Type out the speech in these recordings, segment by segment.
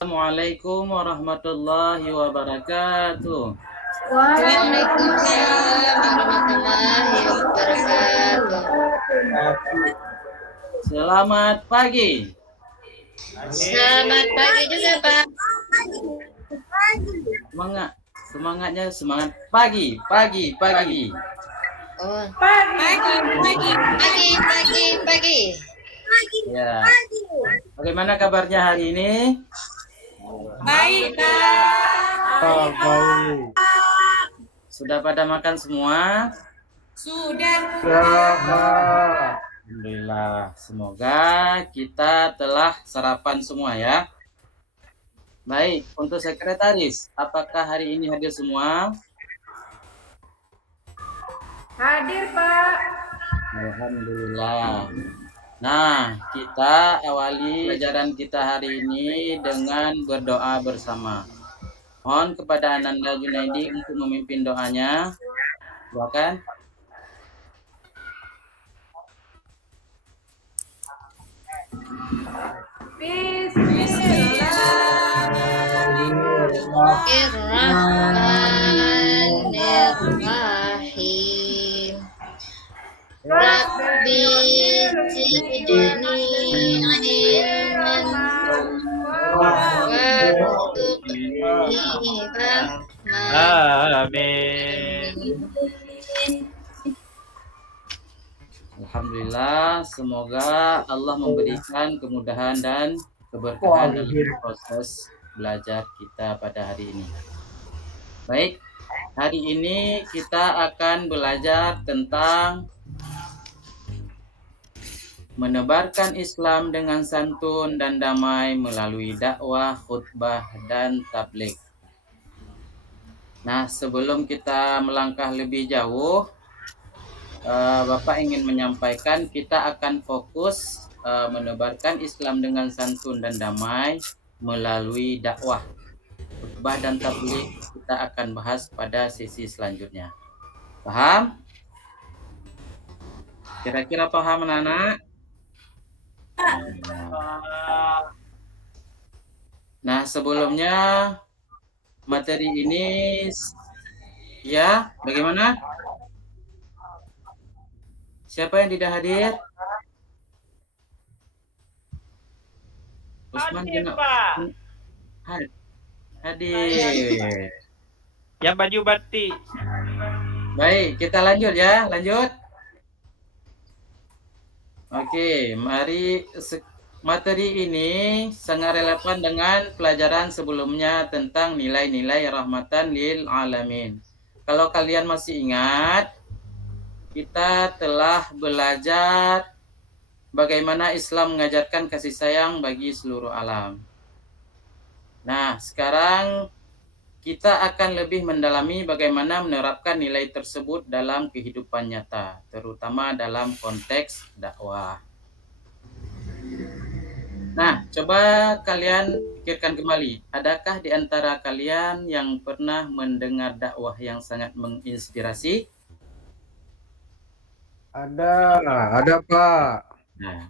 Assalamualaikum warahmatullahi wabarakatuh. Waalaikumsalam warahmatullahi wabarakatuh. Selamat pagi. Selamat pagi juga, Pak. Semangatnya semangat pagi. Oh, pagi. Ya. Bagaimana kabarnya hari ini? Baik, Pak. Baik. Sudah pada makan semua? Sudah. Pak. Alhamdulillah. Semoga kita telah sarapan semua ya. Baik, untuk sekretaris, apakah hari ini hadir semua? Hadir, Pak. Alhamdulillah. Nah, kita awali pelajaran kita hari ini dengan berdoa bersama. Mohon kepada Ananda Junaidi untuk memimpin doanya. Silakan. Bismillahirrahmanirrahim. Rabbi zidni ilman warzuqni fahman. Amin. Alhamdulillah, semoga Allah memberikan kemudahan dan keberkahan dalam proses belajar kita pada hari ini. Baik, hari ini kita akan belajar tentang menebarkan Islam dengan santun dan damai melalui dakwah, khutbah, dan tabligh. Nah, sebelum kita melangkah lebih jauh, Bapak ingin menyampaikan kita akan fokus menebarkan Islam dengan santun dan damai melalui dakwah, khutbah, dan tabligh. Kita akan bahas pada sesi selanjutnya. Paham? Kira-kira paham, anak-anak? Nah, sebelumnya materi ini ya, bagaimana? Siapa yang tidak hadir? Usman Hadir, Pak. Hadir. Yang baju batik. Baik, kita lanjut ya. Lanjut. Oke, mari materi ini sangat relevan dengan pelajaran sebelumnya tentang nilai-nilai rahmatan lil alamin. Kalau kalian masih ingat, kita telah belajar bagaimana Islam mengajarkan kasih sayang bagi seluruh alam. Nah, sekarang kita akan lebih mendalami bagaimana menerapkan nilai tersebut dalam kehidupan nyata, terutama dalam konteks dakwah. Nah, coba kalian pikirkan kembali, adakah di antara kalian yang pernah mendengar dakwah yang sangat menginspirasi? Ada Pak. Nah,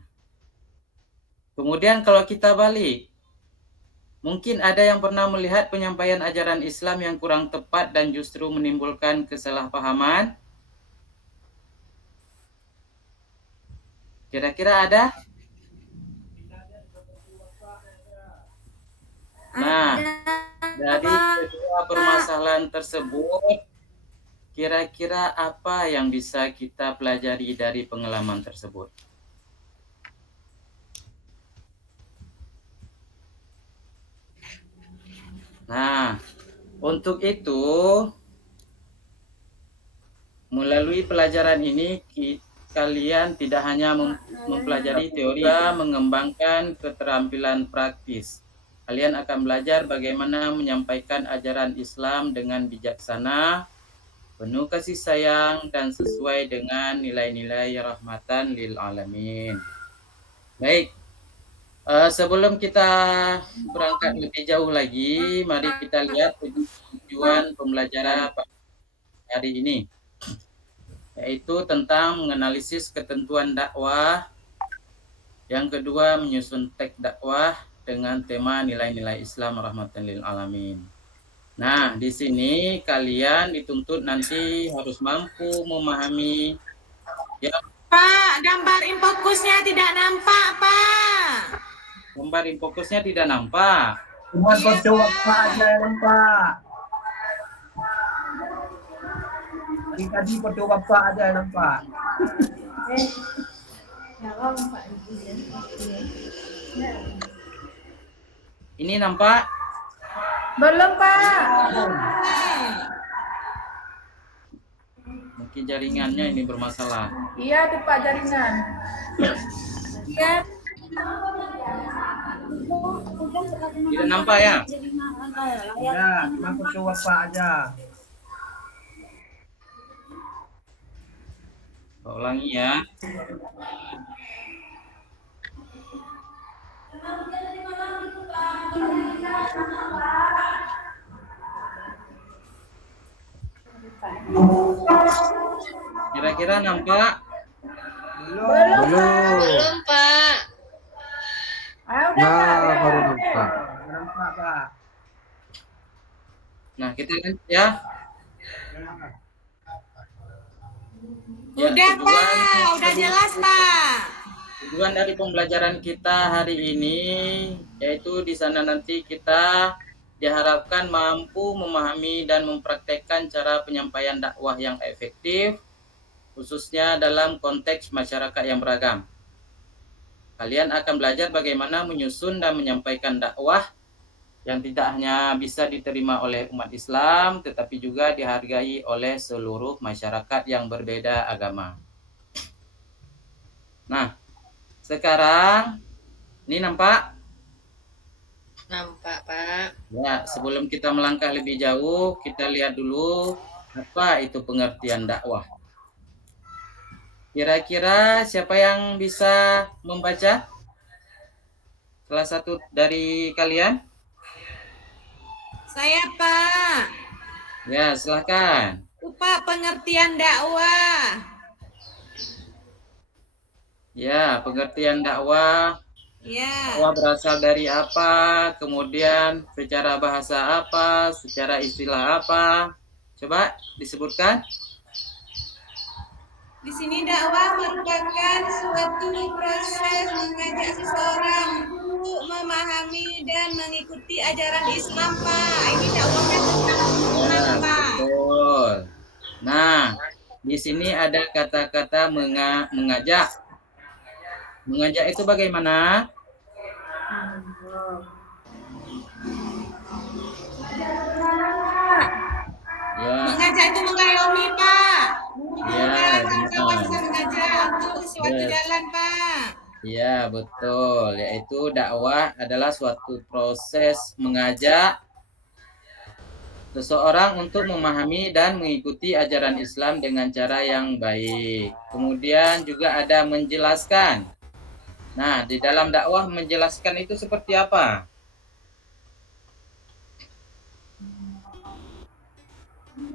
kemudian kalau kita balik, mungkin ada yang pernah melihat penyampaian ajaran Islam yang kurang tepat dan justru menimbulkan kesalahpahaman? Kira-kira ada? Nah, dari kedua permasalahan tersebut, kira-kira apa yang bisa kita pelajari dari pengalaman tersebut? Nah, untuk itu, melalui pelajaran ini, kalian tidak hanya mempelajari teori, mengembangkan keterampilan praktis. Kalian akan belajar bagaimana menyampaikan ajaran Islam dengan bijaksana, penuh kasih sayang, dan sesuai dengan nilai-nilai rahmatan lil alamin. Baik, sebelum kita berangkat lebih jauh lagi, mari kita lihat tujuan pembelajaran hari ini, yaitu tentang menganalisis ketentuan dakwah. Yang kedua, menyusun teks dakwah. dengan tema nilai-nilai Islam rahmatan lil alamin. Nah, di sini kalian dituntut nanti harus mampu memahami ya. Pak, gambar infokusnya tidak nampak, Pak. Gambar infokusnya tidak nampak. Cuma Iya, foto Pak. bapak aja yang nampak. Tadi foto bapak aja yang nampak. Ini nampak? Belum, Pak. Mungkin jaringannya ini bermasalah. Iya, tuh Pak jaringan. Iya. Tidak nampak ya? Ya, cuma foto bapak aja. Ulangi ya. Kira-kira nampak? Belum, Pak. Nah, baru nampak. Nampak, Pak. Nah, kita lihat ya. Udah, Pak. Udah jelas, Pak. Tujuan dari pembelajaran kita hari ini yaitu di sana nanti kita diharapkan mampu memahami dan mempraktekkan cara penyampaian dakwah yang efektif, khususnya dalam konteks masyarakat yang beragam. Kalian akan belajar bagaimana menyusun dan menyampaikan dakwah yang tidak hanya bisa diterima oleh umat Islam, tetapi juga dihargai oleh seluruh masyarakat yang berbeda agama. Nah, sekarang ini nampak? Nampak, Pak. Ya, sebelum kita melangkah lebih jauh, kita lihat dulu apa itu pengertian dakwah. Kira-kira siapa yang bisa membaca? Salah satu dari kalian? Saya, Pak. Ya, silakan. Pak, pengertian dakwah. Ya, pengertian dakwah. Ya. Dakwah berasal dari apa? Kemudian secara bahasa apa? Secara istilah apa? Coba disebutkan. Di sini dakwah merupakan suatu proses mengajak seseorang untuk memahami dan mengikuti ajaran Islam, Pak. Ini dakwahnya tentang Ya, Islam, Pak. betul. Nah, di sini ada kata-kata mengajak. Mengajak itu bagaimana? Ya, Mengajak itu mengayomi, Pak. ya, Sama-sama benar. bisa mengajak untuk suatu Yes. jalan, Pak. Ya, betul. Yaitu dakwah adalah suatu proses mengajak seseorang untuk memahami dan mengikuti ajaran Islam dengan cara yang baik. Kemudian juga ada menjelaskan. Nah, di dalam dakwah menjelaskan itu seperti apa?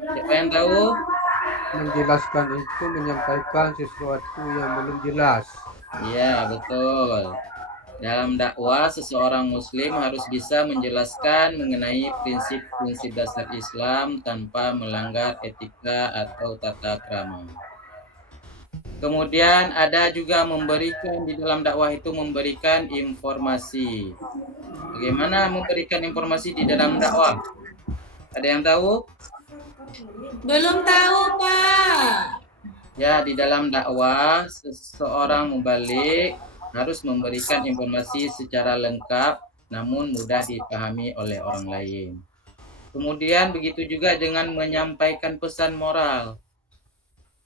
Siapa yang tahu? Menjelaskan itu menyampaikan sesuatu yang belum jelas. Iya, betul. Dalam dakwah, seseorang muslim harus bisa menjelaskan mengenai prinsip-prinsip dasar Islam tanpa melanggar etika atau tata krama. Kemudian ada juga memberikan di dalam dakwah itu memberikan informasi. Bagaimana memberikan informasi di dalam dakwah? Ada yang tahu? Belum tahu, Pak. Ya, di dalam dakwah seseorang mubalik harus memberikan informasi secara lengkap namun mudah dipahami oleh orang lain. Kemudian begitu juga dengan menyampaikan pesan moral.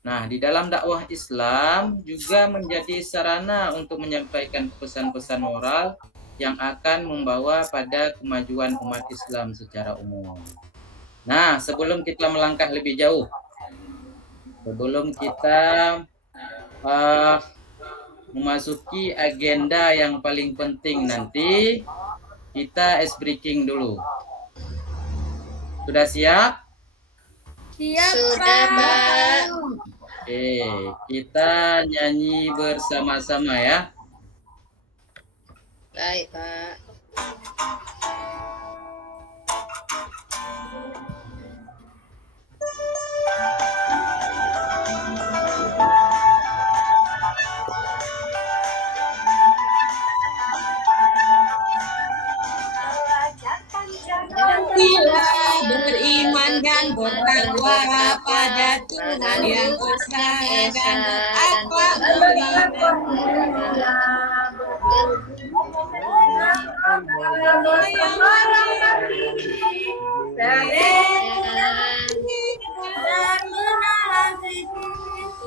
Nah, di dalam dakwah Islam juga menjadi sarana untuk menyampaikan pesan-pesan moral yang akan membawa pada kemajuan umat Islam secara umum. Nah, sebelum kita melangkah lebih jauh, sebelum kita memasuki agenda yang paling penting nanti, kita ice breaking dulu. Sudah siap? Siap, Sudah, Pak. Oke, kita nyanyi bersama-sama ya. Baik, Pak. Marilah beriman dan bertakwa pada Tuhan yang Esa dan berakhlak mulia.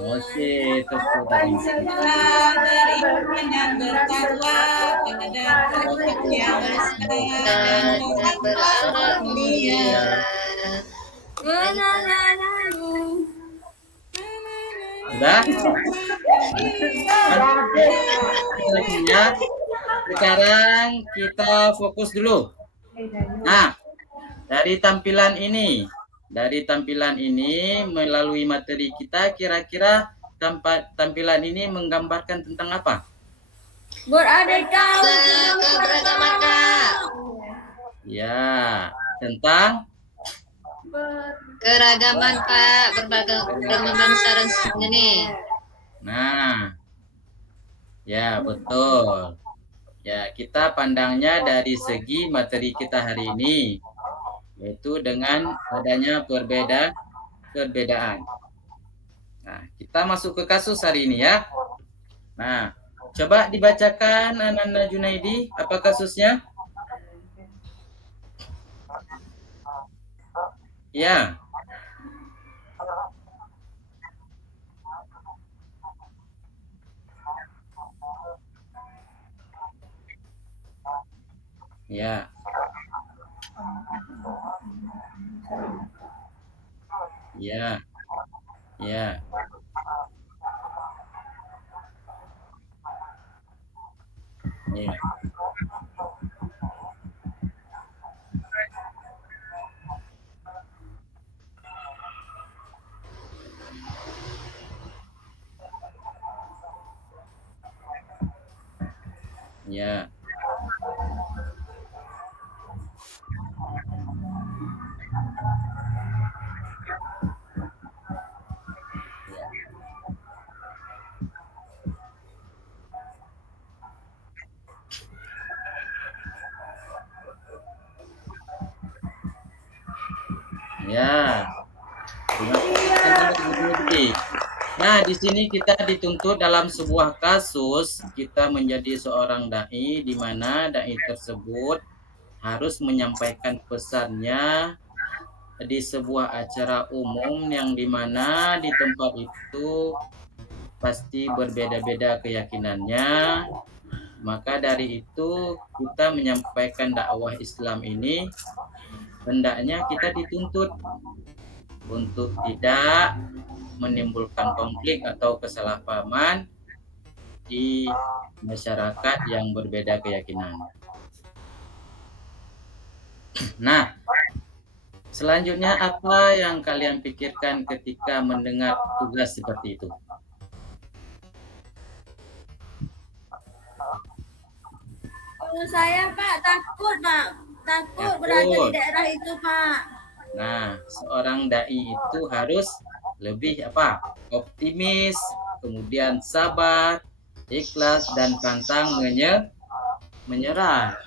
Oke, tepuk Marilah beriman dan bertakwa pada Tuhan yang Esa dan berakhlak mulia. Udah? Selanjutnya, sekarang kita fokus dulu. Nah, dari tampilan ini melalui materi kita, kira-kira tampilan ini menggambarkan tentang apa? Beraneka Keberagaman, Kak. Ya, tentang Keragaman, Pak. Berbagai bangsa dan suku nih. Nah, ya betul. Ya, kita pandangnya dari segi materi kita hari ini, yaitu dengan adanya perbedaan. Nah, kita masuk ke kasus hari ini ya. Nah, coba dibacakan Nana Junaidi, apa kasusnya? Ya. Ya. Ya. Ya. Ya. Ya. Ya. Nah, di sini kita dituntut dalam sebuah kasus kita menjadi seorang dai, di mana dai tersebut harus menyampaikan pesannya di sebuah acara umum yang dimana di tempat itu pasti berbeda-beda keyakinannya. Maka dari itu kita menyampaikan dakwah Islam ini hendaknya kita dituntut untuk tidak menimbulkan konflik atau kesalahpahaman di masyarakat yang berbeda keyakinan. Nah, selanjutnya apa yang kalian pikirkan ketika mendengar tugas seperti itu? Kalau saya Pak takut Takut. berada di daerah itu Pak. Nah, seorang dai itu harus lebih apa? Optimis, kemudian sabar, ikhlas dan pantang menyerah.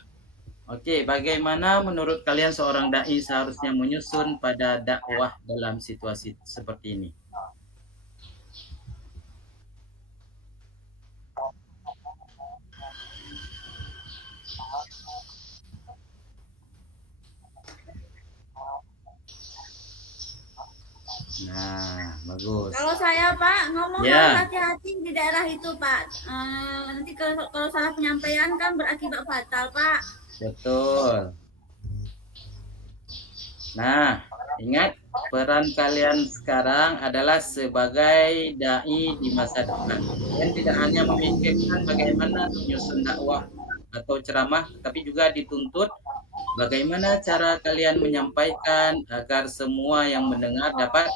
Oke, bagaimana menurut kalian seorang dai seharusnya menyusun pada dakwah dalam situasi seperti ini? Nah, bagus. Kalau saya Pak ngomong Ya. harus hati-hati di daerah itu Pak. Nanti kalau salah penyampaian kan berakibat fatal Pak. Betul. Nah, ingat peran kalian sekarang adalah sebagai dai di masa depan. Kalian tidak hanya memikirkan bagaimana menyusun dakwah atau ceramah, tapi juga dituntut bagaimana cara kalian menyampaikan agar semua yang mendengar dapat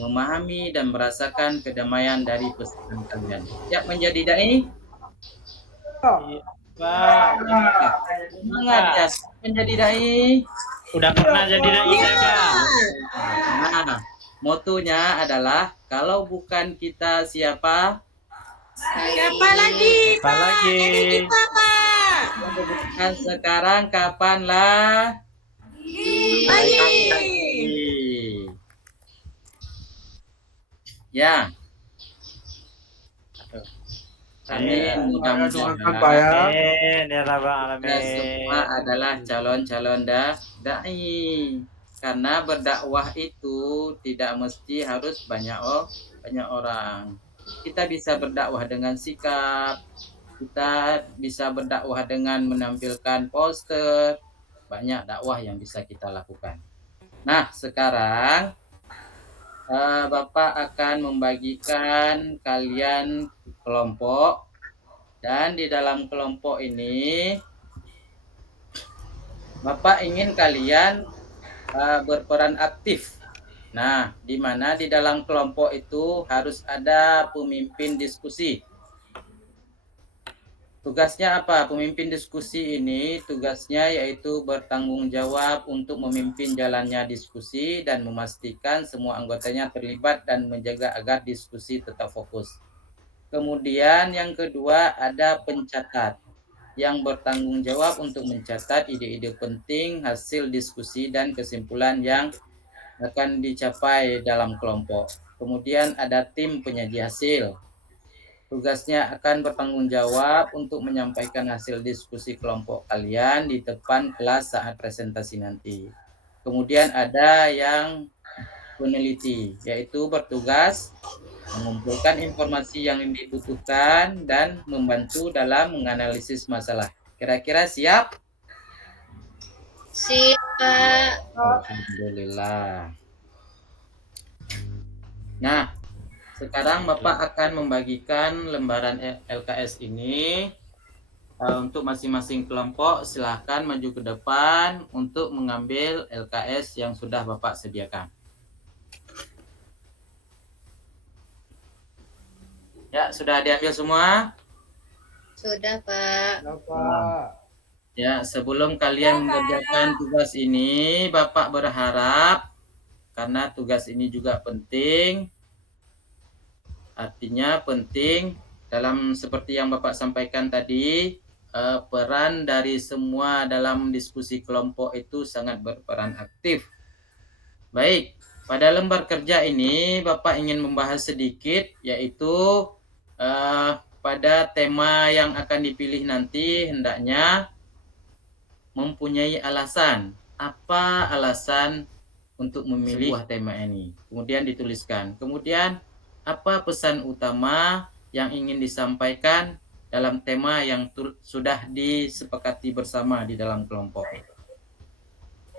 memahami dan merasakan kedamaian dari pesan kalian. Siap menjadi dai? Pak. Semangat ya, menjadi dai. Udah pernah jadi dai saya, Kak. Nah, motonya adalah kalau bukan kita siapa? Siapa lagi, Siapa Pak? lagi? Jadi kita, Pak. Kalau bukan sekarang, kapanlah? Lagi. Ya. Amin. Ya. Doakan Pak ya. Mudah-mudahan Amin ya rabbal kita semua alamin. adalah calon-calon dai. Karena berdakwah itu tidak mesti harus banyak orang. Kita bisa berdakwah dengan sikap, kita bisa berdakwah dengan menampilkan poster, banyak dakwah yang bisa kita lakukan. Nah, sekarang Bapak akan membagikan kalian kelompok, dan di dalam kelompok ini Bapak ingin kalian berperan aktif. Nah, di mana di dalam kelompok itu harus ada pemimpin diskusi. Tugasnya apa? Pemimpin diskusi ini tugasnya yaitu bertanggung jawab untuk memimpin jalannya diskusi dan memastikan semua anggotanya terlibat dan menjaga agar diskusi tetap fokus. Kemudian yang kedua ada pencatat yang bertanggung jawab untuk mencatat ide-ide penting, hasil diskusi dan kesimpulan yang akan dicapai dalam kelompok. Kemudian ada tim penyaji hasil. Tugasnya akan bertanggung jawab untuk menyampaikan hasil diskusi kelompok kalian di depan kelas saat presentasi nanti. Kemudian ada yang peneliti, yaitu bertugas mengumpulkan informasi yang dibutuhkan dan membantu dalam menganalisis masalah. Kira-kira siap? Siap, Pak. Alhamdulillah. Nah, sekarang Bapak akan membagikan lembaran LKS ini untuk masing-masing kelompok. Silahkan maju ke depan untuk mengambil LKS yang sudah Bapak sediakan. Ya, sudah diambil semua? Sudah, Pak. Bapak. Ya, sebelum kalian mengerjakan tugas ini, Bapak berharap karena tugas ini juga penting. Artinya penting dalam seperti yang Bapak sampaikan tadi, peran dari semua dalam diskusi kelompok itu sangat berperan aktif. Baik, pada lembar kerja ini Bapak ingin membahas sedikit, yaitu pada tema yang akan dipilih nanti hendaknya mempunyai alasan. Apa alasan untuk memilih sebuah tema ini? Kemudian dituliskan. Kemudian apa pesan utama yang ingin disampaikan dalam tema yang sudah disepakati bersama di dalam kelompok.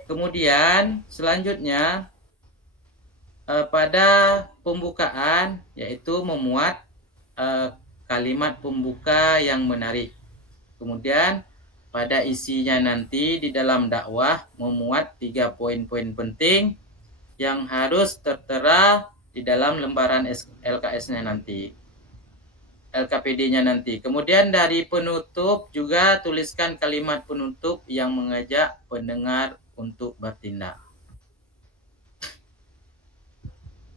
Kemudian selanjutnya pada pembukaan yaitu memuat kalimat pembuka yang menarik. Kemudian pada isinya nanti di dalam dakwah memuat 3 poin-poin penting yang harus tertera di dalam lembaran LKS-nya nanti, LKPD-nya nanti. Kemudian dari penutup juga tuliskan kalimat penutup yang mengajak pendengar untuk bertindak.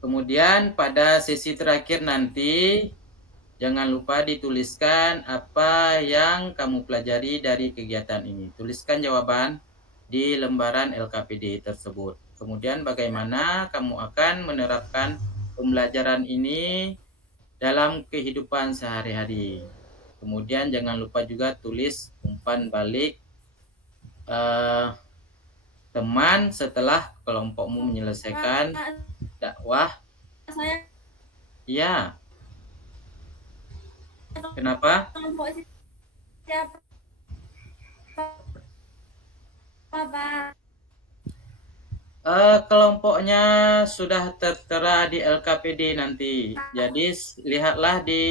Kemudian pada sesi terakhir nanti jangan lupa dituliskan apa yang kamu pelajari dari kegiatan ini. Tuliskan jawaban di lembaran LKPD tersebut. Kemudian bagaimana kamu akan menerapkan pembelajaran ini dalam kehidupan sehari-hari. Kemudian jangan lupa juga tulis umpan balik teman setelah kelompokmu menyelesaikan dakwah. Iya. Kenapa? Kelompoknya sudah tertera di LKPD nanti. Jadi lihatlah di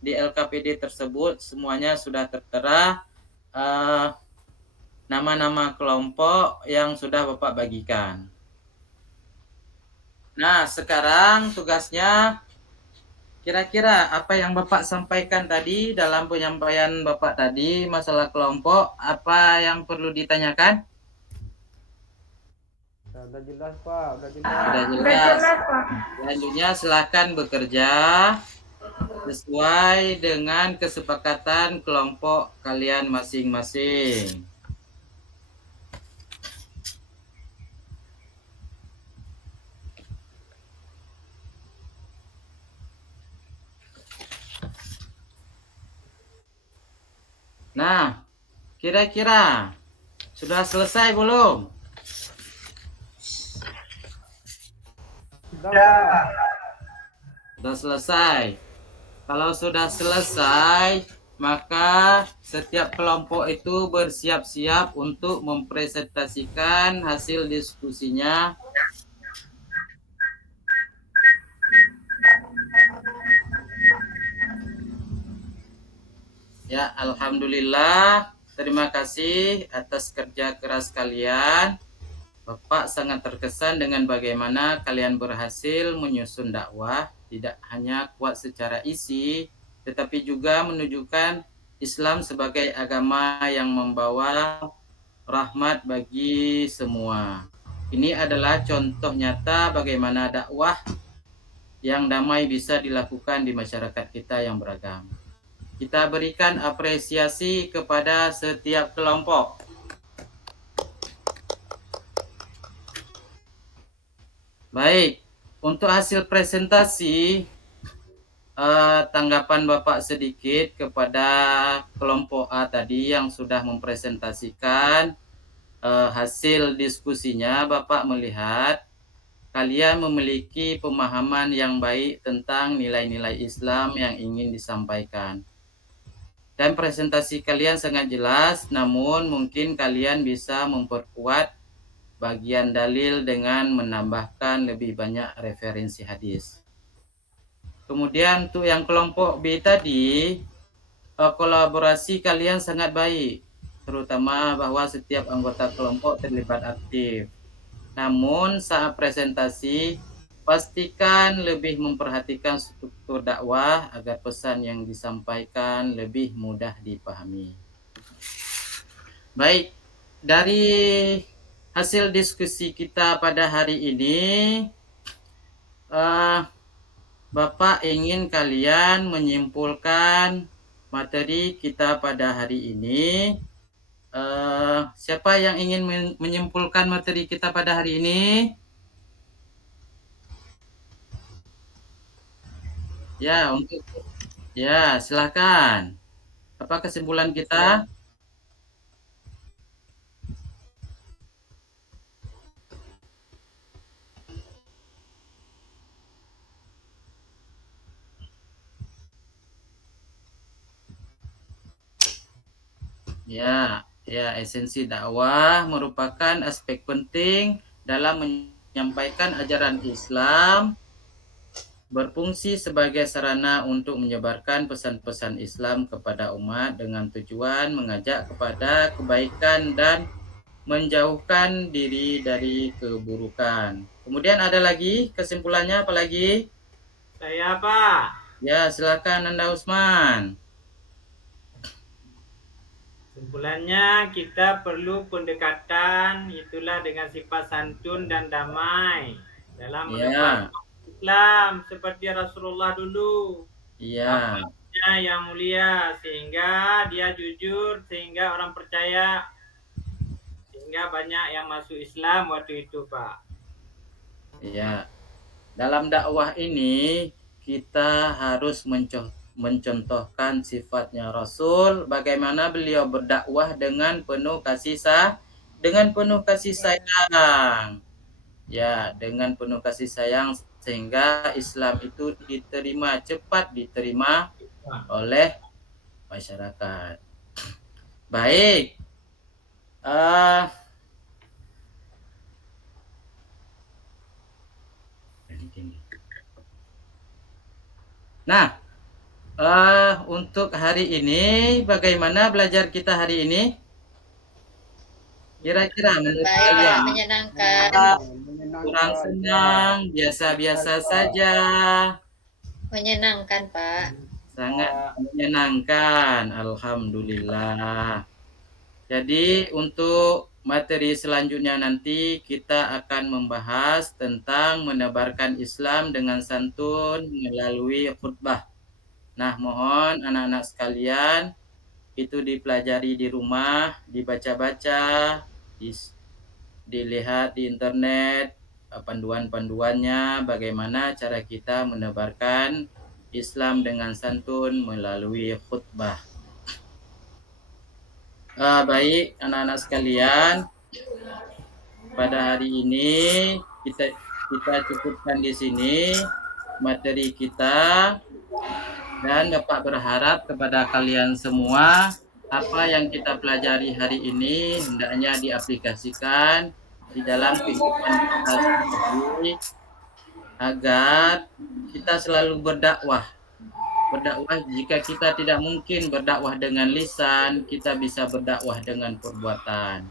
LKPD tersebut semuanya sudah tertera nama-nama kelompok yang sudah Bapak bagikan. Nah, sekarang tugasnya Kira-kira apa yang Bapak sampaikan tadi dalam penyampaian Bapak tadi masalah kelompok, apa yang perlu ditanyakan? Udah jelas Pak, udah Sudah jelas. jelas. Selanjutnya silakan bekerja sesuai dengan kesepakatan kelompok kalian masing-masing. Nah, kira-kira sudah selesai belum? Sudah Pak. Sudah selesai. Kalau sudah selesai, maka setiap kelompok itu bersiap-siap untuk mempresentasikan hasil diskusinya. Ya, alhamdulillah. Terima kasih atas kerja keras kalian. Bapak sangat terkesan dengan bagaimana kalian berhasil menyusun dakwah, tidak hanya kuat secara isi, tetapi juga menunjukkan Islam sebagai agama yang membawa rahmat bagi semua. Ini adalah contoh nyata bagaimana dakwah yang damai bisa dilakukan di masyarakat kita yang beragam. Kita berikan apresiasi kepada setiap kelompok. Baik, untuk hasil presentasi, tanggapan Bapak sedikit kepada kelompok A tadi yang sudah mempresentasikan hasil diskusinya. Bapak melihat kalian memiliki pemahaman yang baik tentang nilai-nilai Islam yang ingin disampaikan. Dan presentasi kalian sangat jelas, namun mungkin kalian bisa memperkuat bagian dalil dengan menambahkan lebih banyak referensi hadis. Kemudian untuk yang kelompok B tadi, kolaborasi kalian sangat baik, terutama bahwa setiap anggota kelompok terlibat aktif. Namun saat presentasi, pastikan lebih memperhatikan struktur dakwah agar pesan yang disampaikan lebih mudah dipahami. Baik, dari hasil diskusi kita pada hari ini, Bapak ingin kalian menyimpulkan materi kita pada hari ini. Siapa yang ingin menyimpulkan materi kita pada hari ini? Ya, silakan. Apa kesimpulan kita? Ya, esensi dakwah merupakan aspek penting dalam menyampaikan ajaran Islam, berfungsi sebagai sarana untuk menyebarkan pesan-pesan Islam kepada umat dengan tujuan mengajak kepada kebaikan dan menjauhkan diri dari keburukan. Kemudian ada lagi kesimpulannya apa lagi? Saya Pak. Ya, silakan Anda Usman. Kesimpulannya kita perlu pendekatan itulah dengan sifat santun dan damai dalam menebar Islam seperti Rasulullah dulu. Iya. Yang mulia sehingga dia jujur sehingga orang percaya sehingga banyak yang masuk Islam waktu itu Pak. Iya. Dalam dakwah ini kita harus mencontohkan sifatnya Rasul, bagaimana beliau berdakwah dengan penuh kasih sayang. Ya, dengan penuh kasih sayang sehingga Islam itu cepat diterima oleh masyarakat. Baik. Nah, untuk hari ini bagaimana belajar kita hari ini? Kira-kira menurut kalian? Menyenangkan. Kurang senang, biasa-biasa saja. Menyenangkan, Pak. Sangat menyenangkan, alhamdulillah. Jadi untuk materi selanjutnya nanti kita akan membahas tentang menebarkan Islam dengan santun melalui khutbah. Nah, mohon anak-anak sekalian itu dipelajari di rumah, dibaca-baca, dilihat di internet panduan-panduannya bagaimana cara kita menebarkan Islam dengan santun melalui khutbah. Baik anak-anak sekalian, pada hari ini kita cukupkan di sini materi kita, dan Bapak berharap kepada kalian semua apa yang kita pelajari hari ini hendaknya diaplikasikan di dalam kehidupan kita sehari-hari agar kita selalu berdakwah. Berdakwah, jika kita tidak mungkin berdakwah dengan lisan, kita bisa berdakwah dengan perbuatan.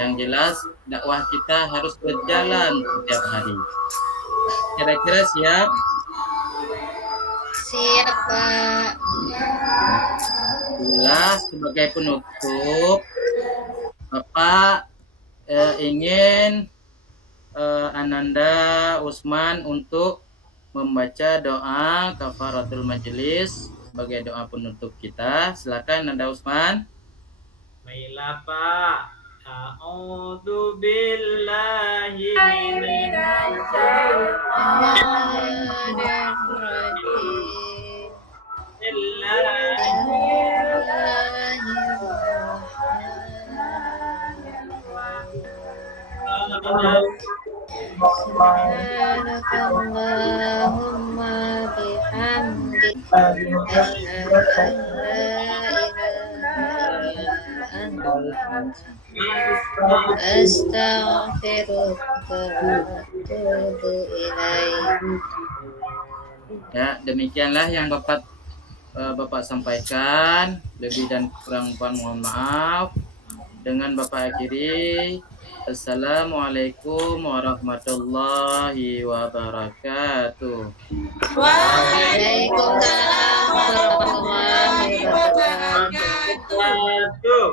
Yang jelas, dakwah kita harus berjalan setiap hari. Kira-kira siap? Siap, Pak. Sebagai penutup, Bapak ingin Ananda Usman untuk membaca doa kafaratul majelis sebagai doa penutup kita. Silakan Ananda Usman. Baiklah, Pak. A'udzu billahi minasy syaitonir Subhanakallahumma bihamdika asyhadu an la ilaha illa anta astaghfiruka wa atubu ilaik. Ya, demikianlah yang Bapak sampaikan. Lebih dan kurang mohon maaf. Dengan Bapak akhiri, Assalamualaikum warahmatullahi wabarakatuh. Waalaikumsalam.